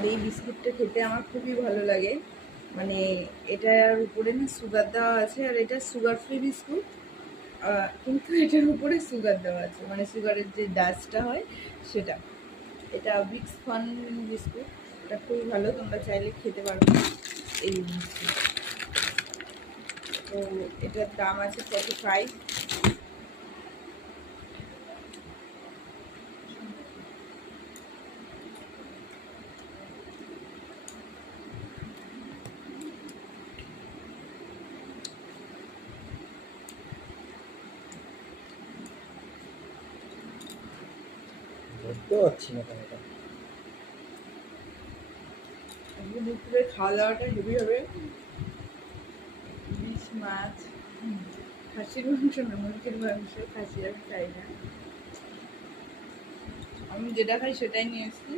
আর এই বিস্কুটটা খেতে আমার খুবই ভালো লাগে। মানে এটার উপরে না সুগার দেওয়া আছে, আর এটা সুগার ফ্রি বিস্কুট, কিন্তু এটার উপরে সুগার দেওয়া আছে, মানে সুগারের যে ডাস্টটা হয় সেটা। এটা বিক্স ফান বিস্কুট, এটা খুবই ভালো, তোমরা চাইলে খেতে পারবে এই বিস্কুট। তো এটার দাম আছে 45। ধরতে পারছি না কেন। দুপুরে খাওয়া দাওয়াটা হেভি হবে। ইলিশ মাছ, খাসির মাংস না, মুরগির মাংস। খাসি আমি খাই না, আমি যেটা খাই সেটাই নিয়ে এসেছি।